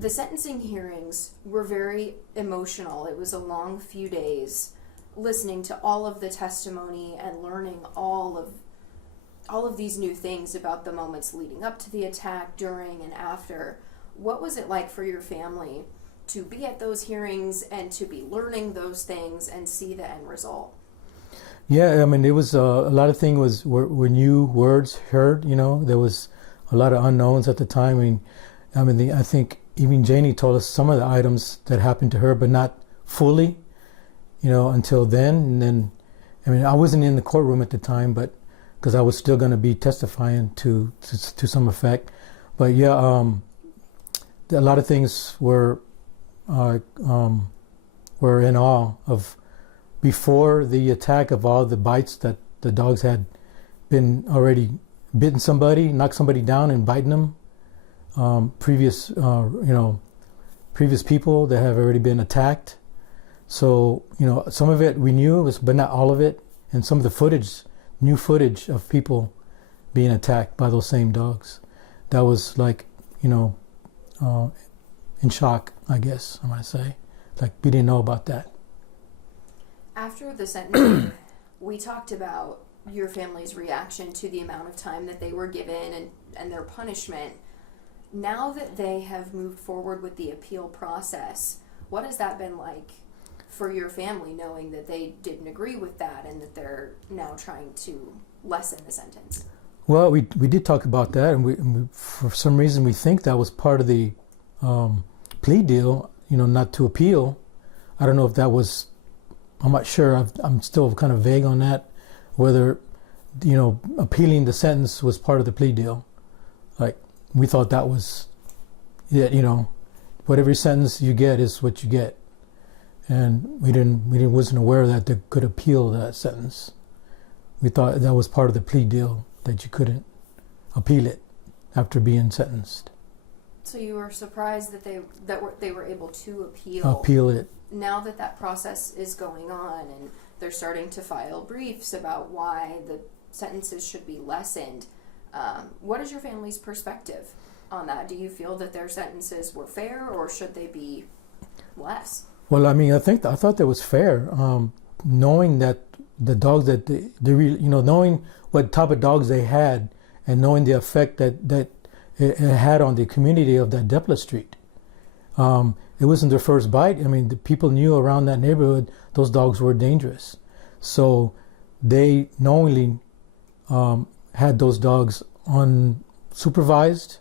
The sentencing hearings were very emotional. It was a long few days listening to all of the testimony and learning all of these new things about the moments leading up to the attack, during and after. What was it like for your family to be at those hearings and to be learning those things and see the end result? Yeah, I mean, it was a lot of things were new words heard. There was a lot of unknowns at the time. I think even Janie told us some of the items that happened to her, but not fully, until then. And then, I wasn't in the courtroom at the time, but because I was still going to be testifying to some effect. But yeah, a lot of things were in awe of. Before the attack, of all the bites that the dogs had been already bitten somebody, knocked somebody down and biting them. Previous people that have already been attacked. So, some of it we knew, but not all of it. And some of the new footage of people being attacked by those same dogs. That was like, in shock, I guess I might say. Like, we didn't know about that. After the sentencing, we talked about your family's reaction to the amount of time that they were given and their punishment. Now that they have moved forward with the appeal process, what has that been like for your family, knowing that they didn't agree with that and that they're now trying to lessen the sentence? Well, we did talk about that, and we for some reason we think that was part of the plea deal, not to appeal. I don't know if that was. I'm not sure. I'm still kind of vague on that, whether, appealing the sentence was part of the plea deal. Like, we thought that was it, whatever sentence you get is what you get. And wasn't aware that they could appeal that sentence. We thought that was part of the plea deal, that you couldn't appeal it after being sentenced. So you were surprised that they were able to appeal it. Now that process is going on and they're starting to file briefs about why the sentences should be lessened, what is your family's perspective on that? Do you feel that their sentences were fair, or should they be less? Well, I thought that was fair. Knowing that the dogs that they really, knowing what type of dogs they had, and knowing the effect that it had on the community of that Depla Street. It wasn't their first bite. The people knew around that neighborhood those dogs were dangerous. So they knowingly had those dogs unsupervised,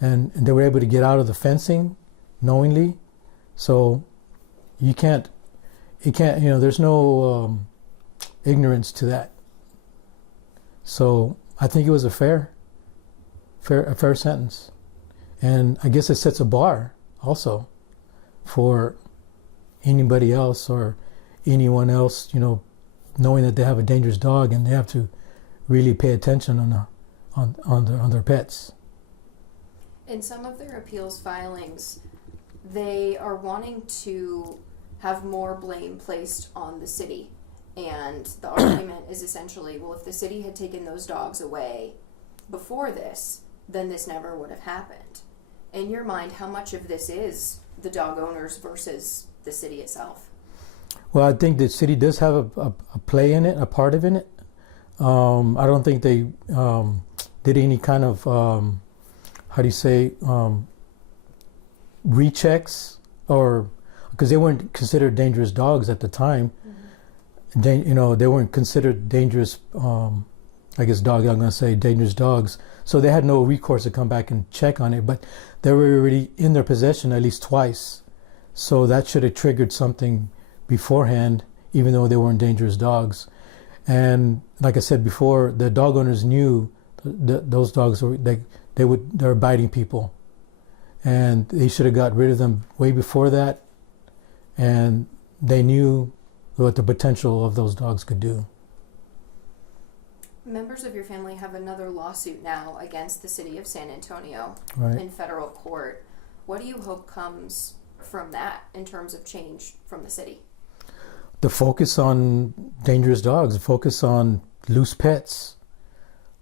and they were able to get out of the fencing knowingly. So there's no ignorance to that. So I think it was a fair sentence. And I guess it sets a bar also for anybody else or anyone else, knowing that they have a dangerous dog and they have to really pay attention on their pets. In some of their appeals filings, they are wanting to have more blame placed on the city. And the argument is essentially, well, if the city had taken those dogs away before this, then this never would have happened. In your mind, how much of this is the dog owners versus the city itself? Well, I think the city does have a play in it, a part of it. I don't think they did any kind of, rechecks, or because they weren't considered dangerous dogs at the time. Mm-hmm. They weren't considered dangerous, dangerous dogs. So they had no recourse to come back and check on it, but they were already in their possession at least twice. So that should have triggered something beforehand, even though they weren't dangerous dogs. And like I said before, the dog owners knew those dogs they're biting people, and they should have got rid of them way before that. And they knew what the potential of those dogs could do. Members of your family have another lawsuit now against the city of San Antonio in federal court. What do you hope comes from that in terms of change from the city? The focus on dangerous dogs, the focus on loose pets,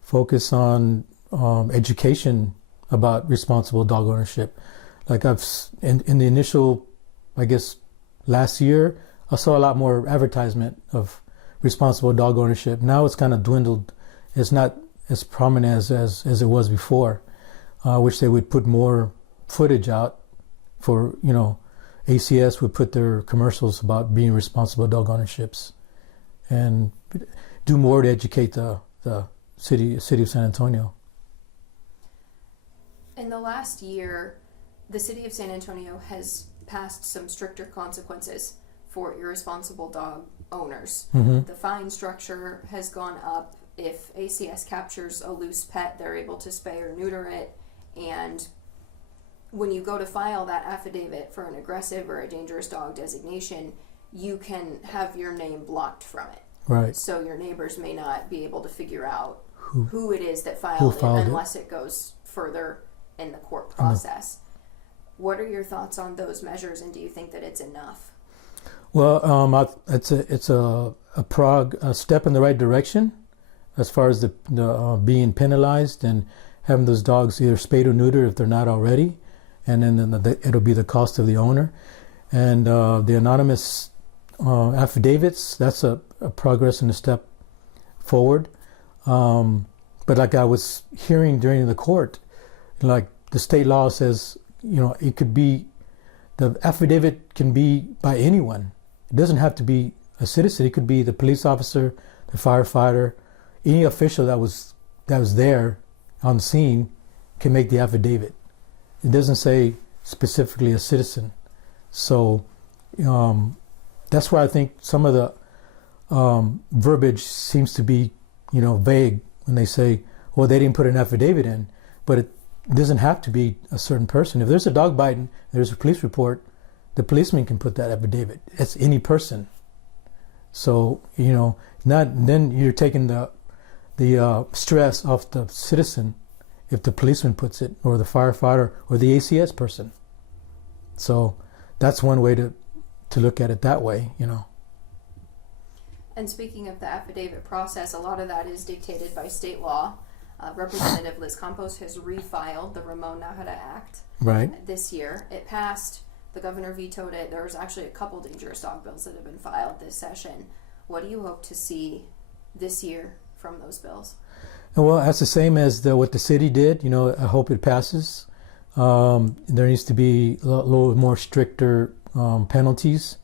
focus on education about responsible dog ownership. Like in the initial, I guess, last year, I saw a lot more advertisement of responsible dog ownership. Now it's kind of dwindled. It's not as prominent as it was before. I wish they would put more footage out for, ACS would put their commercials about being responsible dog ownerships and do more to educate the city of San Antonio. In the last year, the city of San Antonio has passed some stricter consequences for irresponsible dog owners. Mm-hmm. The fine structure has gone up. If ACS captures a loose pet, they're able to spay or neuter it. And when you go to file that affidavit for an aggressive or a dangerous dog designation, you can have your name blocked from it. Right. So your neighbors may not be able to figure out who it is that filed filed it unless it goes further in the court process. What are your thoughts on those measures, and do you think that it's enough? Well, it's a step in the right direction as far as the being penalized and having those dogs either spayed or neutered if they're not already, and then it'll be the cost of the owner. And the anonymous affidavits, that's a progress and a step forward. But like I was hearing during the court, like the state law says, it could be, the affidavit can be by anyone. It doesn't have to be a citizen. It could be the police officer, the firefighter, any official that was there on scene can make the affidavit. It doesn't say specifically a citizen. So that's why I think some of the verbiage seems to be, vague when they say, well, they didn't put an affidavit in. But it doesn't have to be a certain person. If there's a dog bite and there's a police report, the policeman can put that affidavit. It's any person. So, then you're taking the stress off the citizen if the policeman puts it, or the firefighter, or the ACS person. So that's one way to look at it that way, And speaking of the affidavit process, a lot of that is dictated by state law. Representative Liz Campos has refiled the Ramon Najera Act this year. It passed. The governor vetoed it. There was actually a couple dangerous dog bills that have been filed this session. What do you hope to see this year from those bills? Well, that's the same as what the city did. I hope it passes. There needs to be a little more stricter penalties.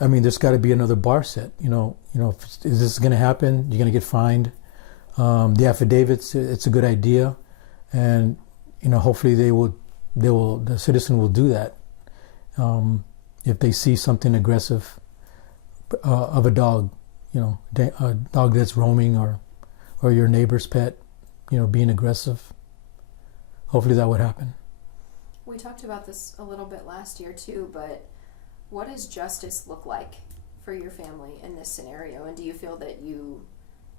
I mean, there's got to be another bar set. If is this going to happen? You're going to get fined. The affidavits, it's a good idea, and hopefully the citizen will do that if they see something aggressive of a dog, a dog that's roaming or your neighbor's pet, being aggressive. Hopefully that would happen. We talked about this a little bit last year too, but what does justice look like for your family in this scenario, and do you feel that you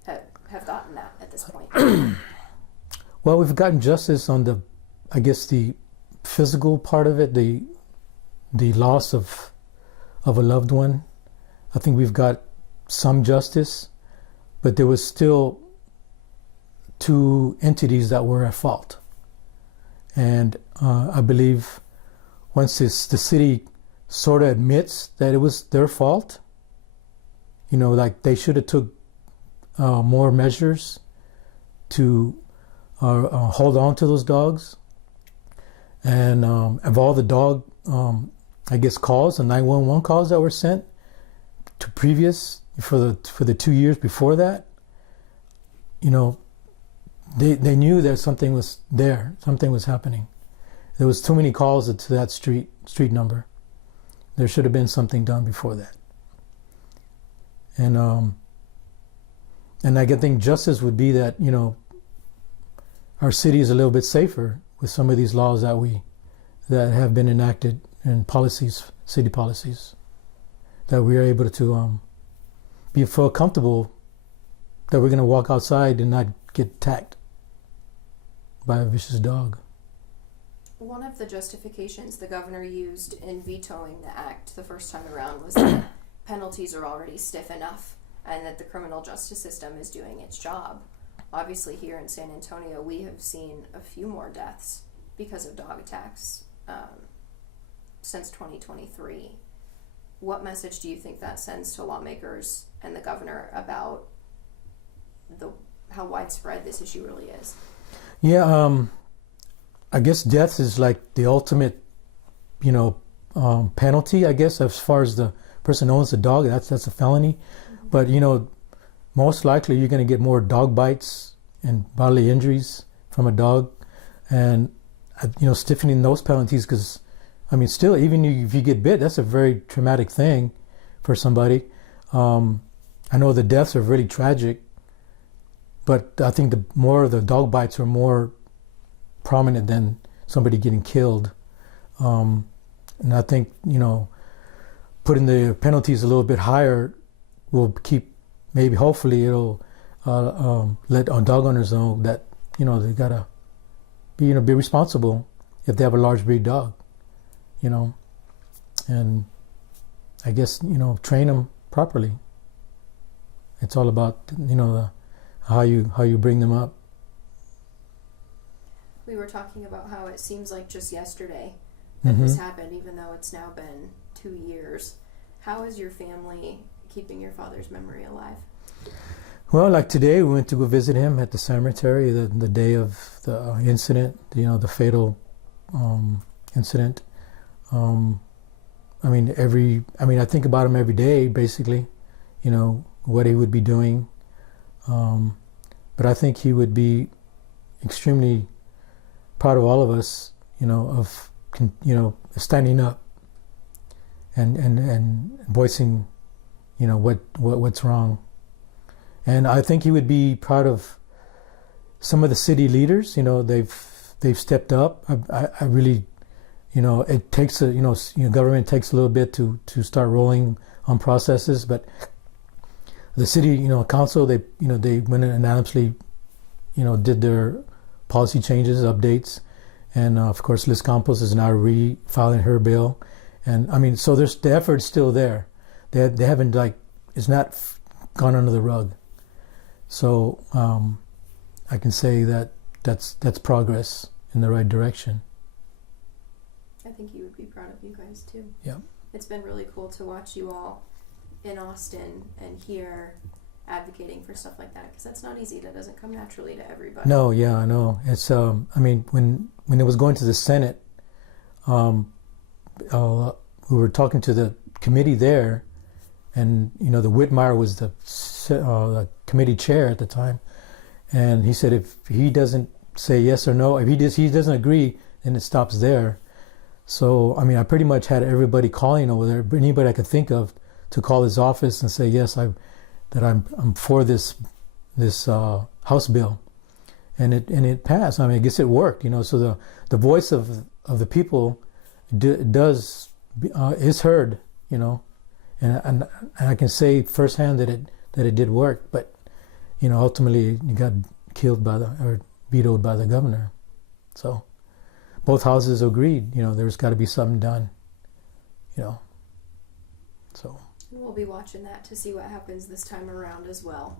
have gotten that at this point? Well, we've gotten justice on the physical part of it, the loss of a loved one. I think we've got some justice, but there was still two entities that were at fault. And I believe once the city sort of admits that it was their fault, like they should have took more measures to hold on to those dogs. And of all the dog, calls, the 911 calls that were sent to previous, for the 2 years before that, they knew that something was there, something was happening. There was too many calls to that street number. There should have been something done before that. And I think justice would be that, our city is a little bit safer with some of these laws that have been enacted and policies, city policies, that we are able to feel comfortable that we're going to walk outside and not get attacked by a vicious dog. One of the justifications the governor used in vetoing the act the first time around was that penalties are already stiff enough and that the criminal justice system is doing its job. Obviously, here in San Antonio, we have seen a few more deaths because of dog attacks since 2023. What message do you think that sends to lawmakers and the governor about how widespread this issue really is? Yeah, I guess death is like the ultimate, penalty, I guess, as far as the person owns the dog. That's a felony. Mm-hmm. But, most likely you're going to get more dog bites and bodily injuries from a dog. And, stiffening those penalties, because, still, even if you get bit, that's a very traumatic thing for somebody. I know the deaths are really tragic, but I think the more the dog bites are more prominent than somebody getting killed. And I think, putting the penalties a little bit higher will keep, maybe hopefully it'll let dog owners know that, they gotta be responsible if they have a large breed dog, and I guess, train them properly. It's all about, how you bring them up. We were talking about how it seems like just yesterday that this happened, even though it's now been 2 years. How is your family keeping your father's memory alive? Well, like today, we went to go visit him at the cemetery the day of the incident, the fatal incident. I think about him every day, basically, what he would be doing. But I think he would be extremely proud of all of us, of standing up and voicing, what's wrong. And I think he would be proud of some of the city leaders. They've stepped up. I really, it takes government takes a little bit to start rolling on processes, but the city, council, they went and anonymously, did their policy changes, updates, and of course Liz Campos is now refiling her bill, and so there's the effort's still there. They haven't it's not gone under the rug. So I can say that that's progress in the right direction. I think he would be proud of you guys too. Yeah. It's been really cool to watch you all in Austin and here advocating for stuff like that, because that's not easy. That doesn't come naturally to everybody. No, yeah, I know. It's when it was going to the Senate, we were talking to the committee there, and the Whitmire was the committee chair at the time, and he said if he doesn't say yes or no, if he doesn't agree, then it stops there. So I pretty much had everybody calling over there, anybody I could think of, to call his office and say yes, I'm for this House bill, and it passed. I guess it worked. So the voice of the people is heard. And I can say firsthand that it did work. But ultimately it got killed or vetoed by the governor. So both houses agreed. There's got to be something done. So. We'll be watching that to see what happens this time around as well.